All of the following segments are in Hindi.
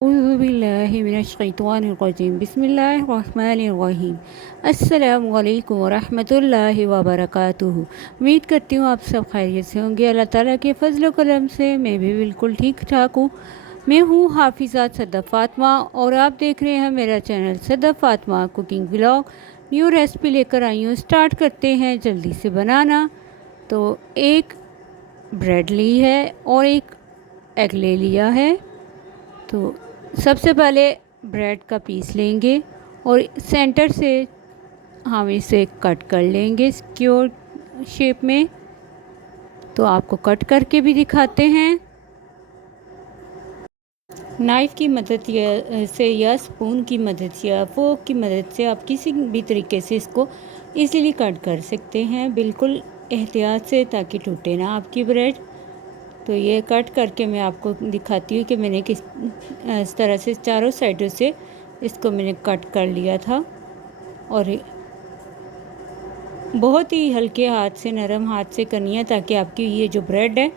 औज़ुबिल्लाहिमिनश्शैतानिर्रजीम बिस्मिल्लाहिर्रहमानिर्रहीम अस्सलामु अलैकुम वरहमतुल्लाहि वबरकातुहू। उम्मीद करती हूँ आप सब खैरियत से होंगे। अल्लाह ताला के फजल व करम से मैं भी बिल्कुल ठीक ठाक हूँ। मैं हूँ हाफिज़ा सदफ़ फ़ातिमा और आप देख रहे हैं मेरा channel Sadaf Fatima cooking vlog. New recipe लेकर आई हूँ। स्टार्ट करते हैं जल्दी से बनाना। तो एक ब्रेड ली है और एक एग ले लिया है। तो सबसे पहले ब्रेड का पीस लेंगे और सेंटर से हम इसे कट कर लेंगे स्क्वायर शेप में। तो आपको कट करके भी दिखाते हैं। नाइफ़ की मदद से या स्पून की मदद या फोक की मदद से आप किसी भी तरीके से इसको इजीली कट कर सकते हैं, बिल्कुल एहतियात से, ताकि टूटे ना आपकी ब्रेड। तो ये कट करके मैं आपको दिखाती हूँ कि मैंने किस इस तरह से चारों साइडों से इसको मैंने कट कर लिया था। और बहुत ही हल्के हाथ से, नरम हाथ से करनी है, ताकि आपकी ये जो ब्रेड है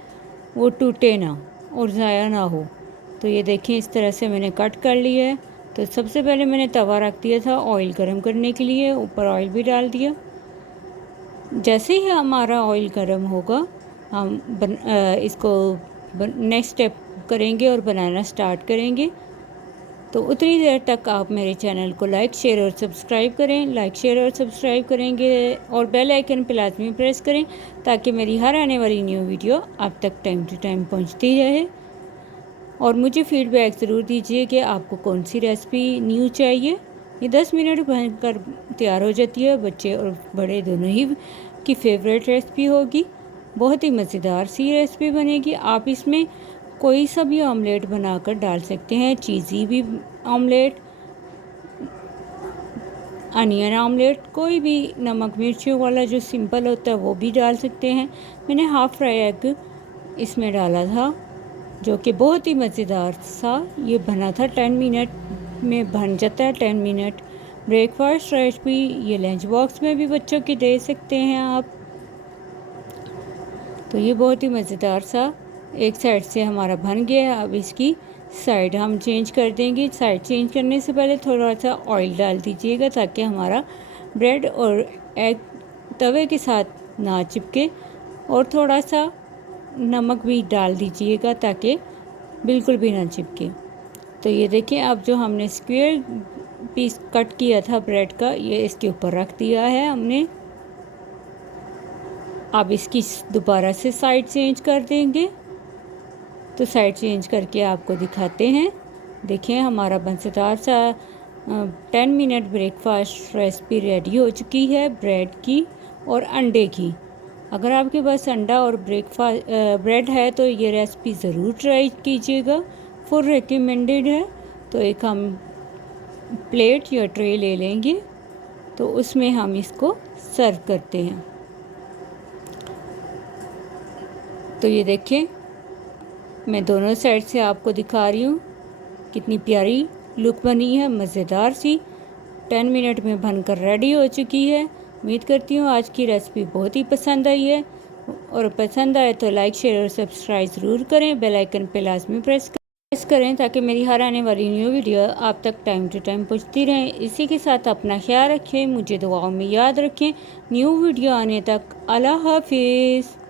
वो टूटे ना और ज़ाया ना हो। तो ये देखिए इस तरह से मैंने कट कर लिया है। तो सबसे पहले मैंने तवा रख दिया था ऑयल गर्म करने के लिए, ऊपर ऑयल भी डाल दिया। जैसे ही हमारा ऑयल गर्म होगा हम इसको नेक्स्ट स्टेप करेंगे और बनाना स्टार्ट करेंगे। तो उतनी देर तक आप मेरे चैनल को लाइक शेयर और सब्सक्राइब करें। लाइक शेयर और सब्सक्राइब करेंगे और बेल आइकन पर लाजमी प्रेस करें, ताकि मेरी हर आने वाली न्यू वीडियो आप तक टाइम टू टाइम पहुंचती रहे। और मुझे फीडबैक ज़रूर दीजिए कि आपको कौन सी रेसिपी न्यू चाहिए। ये 10 मिनट बनकर तैयार हो जाती है। बच्चे और बड़े दोनों ही की फेवरेट रेसिपी होगी। बहुत ही मज़ेदार सी रेसिपी बनेगी। आप इसमें कोई सा भी ऑमलेट बनाकर डाल सकते हैं, चीज़ी भी ऑमलेट, अनियन ऑमलेट, कोई भी नमक मिर्चियों वाला जो सिंपल होता है वो भी डाल सकते हैं। मैंने हाफ़ फ्राई एग इसमें डाला था, जो कि बहुत ही मज़ेदार सा ये बना था। 10 मिनट में बन जाता है। 10 मिनट ब्रेकफास्ट रेसिपी। ये लंच बॉक्स में भी बच्चों के दे सकते हैं आप। तो ये बहुत ही मज़ेदार सा एक साइड से हमारा बन गया है। अब इसकी साइड हम चेंज कर देंगे। साइड चेंज करने से पहले थोड़ा सा ऑयल डाल दीजिएगा, ताकि हमारा ब्रेड और एग तवे के साथ ना चिपके। और थोड़ा सा नमक भी डाल दीजिएगा, ताकि बिल्कुल भी ना चिपके। तो ये देखिए अब जो हमने स्क्वायर पीस कट किया था ब्रेड का, ये इसके ऊपर रख दिया है हमने। अब इसकी दोबारा से साइड चेंज कर देंगे। तो साइड चेंज करके आपको दिखाते हैं। देखिए हमारा मज़ेदार सा 10 मिनट ब्रेकफास्ट रेसिपी रेडी हो चुकी है, ब्रेड की और अंडे की। अगर आपके पास अंडा और ब्रेड है तो ये रेसिपी ज़रूर ट्राई कीजिएगा, फुल रिकमेंडेड है। तो एक हम प्लेट या ट्रे ले लेंगे, तो उसमें हम इसको सर्व करते हैं। तो ये देखिए मैं दोनों साइड से आपको दिखा रही हूँ कितनी प्यारी लुक बनी है, मज़ेदार सी। 10 मिनट में बनकर रेडी हो चुकी है। उम्मीद करती हूँ आज की रेसिपी बहुत ही पसंद आई है। और पसंद आए तो लाइक शेयर और सब्सक्राइब ज़रूर करें। बेल आइकन पे लाजमी प्रेस करें, ताकि मेरी हर आने वाली न्यू वीडियो आप तक टाइम टू टाइम पहुँचती रहें। इसी के साथ अपना ख्याल रखें, मुझे दुआओं में याद रखें। न्यू वीडियो आने तक अल्लाह हाफिज़।